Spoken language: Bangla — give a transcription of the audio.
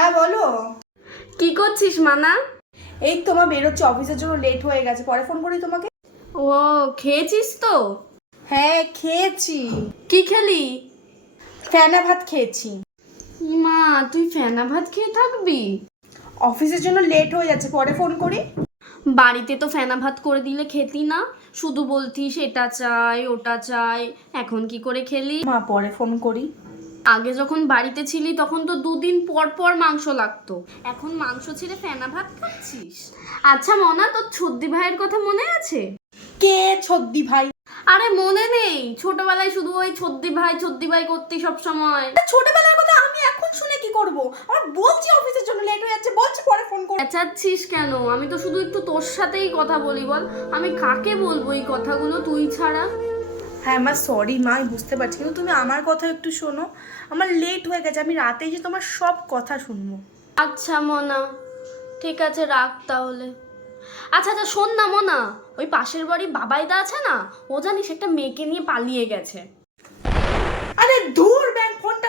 হ্যাঁ বলো। কি করছিস মানা? এই তোমার বেরোচ্ছে, অফিসের জন্য লেট হয়ে গেছে, পরে ফোন করি তোমাকে। ও, খেয়েছিস তো? হ্যাঁ খেয়েছি। কি খেলি? ফেনা ভাত খেয়েছি। মা, তুই ফেনা ভাত খেয়ে থাকবি? অফিসের জন্য লেট হয়ে যাচ্ছে, পরে ফোন করি। বাড়িতে তো ফেনা ভাত করে দিলে খেতি না, শুধু বলতিস এটা চাই ওটা চাই। এখন কি করে খেলি? মা পরে ফোন করি। আগে যখন বাড়িতে ছিলি তখন তো দুদিন পর পর মাংস লাগতো, এখন মাংস ছেড়ে ফেনা ভাত খাচ্ছিস। আচ্ছা মনা, তোর ছদ্দি ভাইয়ের কথা মনে আছে? কে ছদ্দি ভাই? আরে মনে নেই? ছোটবেলায় শুধু ওই ছদ্দি ভাই করতি সব সময়। ছোটবেলার কথা আমি এখন শুনে কি করব? আমার বলছি অফিসের জন্য লেট হয়ে যাচ্ছে, বলছি পরে ফোন করি। চেঁচাচ্ছিস কেন? আমি তো শুধু একটু তোর সাথেই কথা বলি, বল আমি কাকে বলবো এই কথাগুলো তুই ছাড়া? হ্যাঁ মা সরি মা, আমি বুঝতে পারছি, কিন্তু তুমি আমার কথা একটু শোনো। আমার লেট হয়ে গেছে, আমি রাতে এসে তোমার সব কথা শুনবো। আচ্ছা মনা, ঠিক আছে রাখ তাহলে। আচ্ছা আচ্ছা শোন না মনা, ওই পাশের বাড়ি বাবাইদা আছে না, ও জানিস একটা মেয়েকে নিয়ে পালিয়ে গেছে। আরে ধুর ব্যাংক, ফোনটা